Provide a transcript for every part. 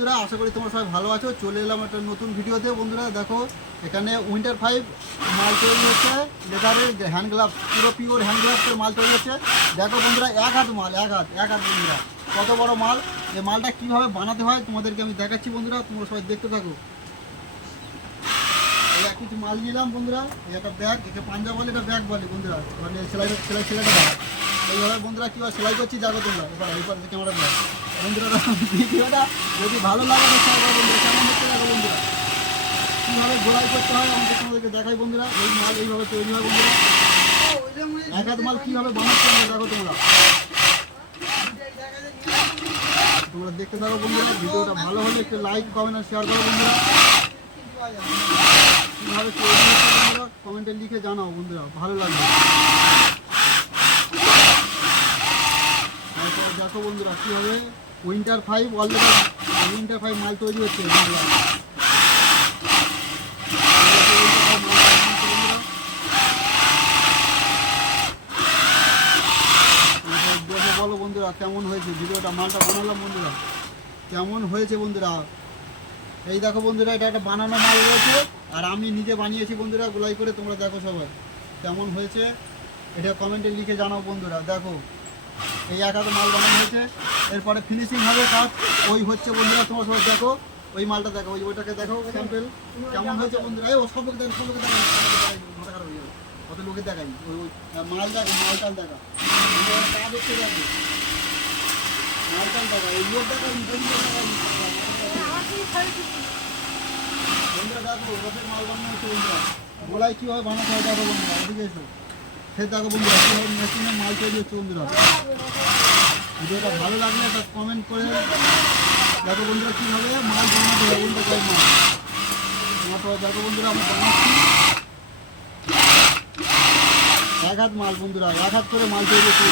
বন্ধুরা, আশা করি তোমরা সবাই ভালো আছো। চলে এলাম একটা নতুন ভিডিওতে। বন্ধুরা দেখো, এখানে উইন্টার 5 মাল তৈরি হচ্ছে, লেদারের হ্যান্ড গ্লাভস, পুরো পিওর হ্যান্ড গ্লাভসের মাল তৈরি হচ্ছে। দেখো বন্ধুরা, এক হাত মাল, এক হাত বন্ধুরা, কত বড় মাল। এই মালটা কীভাবে বানাতে হয় তোমাদেরকে আমি দেখাচ্ছি বন্ধুরা, তোমরা সবাই দেখতে থাকো। এই এক কিছু মাল নিলাম বন্ধুরা, এই একটা ব্যাগ, একে পাঞ্জা বলে, এটা ব্যাগ বলে বন্ধুরা, মানে সেলাইটা দেখা এইভাবে বন্ধুরা কীভাবে সেলাই করছি দেখো তোমরা। এবার ক্যামেরা দেখ বন্ধুরা, ভিডিওটা যদি ভালো লাগে তো সবাই বন্ধুরা কেমন দেখতে থাকো বন্ধুরা। কীভাবে গোলাই করতে হয় আমাদের তোমাদেরকে দেখাই বন্ধুরা। এই মাল এইভাবে তৈরি হয় বন্ধুরা, এক হাত মাল কীভাবে বানাচ্ছে আমরা দেখো তোমরা। তোমরা দেখতে থাকো বন্ধুরা, ভিডিওটা ভালো হলে একটু লাইক, কমেন্ট আর শেয়ার করো বন্ধুরা। কীভাবে তৈরি হচ্ছে বন্ধুরা কমেন্টে লিখে জানাও বন্ধুরা, ভালো লাগবে। তারপরে দেখো বন্ধুরা কীভাবে উইন্টার 5 অলরেডি উইন্টার 5 মাল তৈরি হচ্ছে বন্ধুরা। দেখে বলো বন্ধুরা কেমন হয়েছে ভিডিওটা, মালটা বানালাম বন্ধুরা, কেমন হয়েছে বন্ধুরা। এই দেখো বন্ধুরা, এটা একটা বানানো মাল রয়েছে আর আমি নিজে বানিয়েছি বন্ধুরা গোলাই করে। তোমরা দেখো সবাই কেমন হয়েছে, এটা কমেন্টে লিখে জানাও বন্ধুরা। দেখো এই এক হাতে মাল বানানো হয়েছে, এরপরে ফিনিশিং হবে কাজ ওই হচ্ছে বন্ধুরা। তোমরা সবাই দেখো ওই মালটা দেখো, ওইটাকে দেখো স্যাম্পেল কেমন হয়েছে বন্ধুরা। এই ও সব লোক দেখো, মাথা খারাপ হয়ে যাবে, কত লোকে দেখাই ওই মাল দেখো, মালটাল দেখা কাজ হচ্ছে, দেখো মালটাল দেখা, এই লোক দেখাই বন্ধুরা। দেখো রথের মাল বানানো হচ্ছে বন্ধুরা, গোলাই কীভাবে বানাতে হয় দেখো বন্ধুরা, এদিকে এসো সে দেখো বন্ধুরা কীভাবে মেশিনে মাল তৈরি হচ্ছে বন্ধুরা। ভিডিওটা ভালো লাগলে একটা কমেন্ট করে দেখো বন্ধুরা কীভাবে মাল বানাতে হয় বন্ধুরা। কয় মাল তোমার দেখো বন্ধুরা, আমি বানাচ্ছি এক হাত মাল বন্ধুরা, এক হাত করে মাল তৈরি হচ্ছে,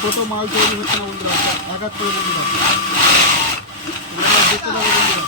ছোটো মাল তৈরি হচ্ছে না বন্ধুরা, এক হাত করে বন্ধুরা দেখতে থাকো বন্ধুরা।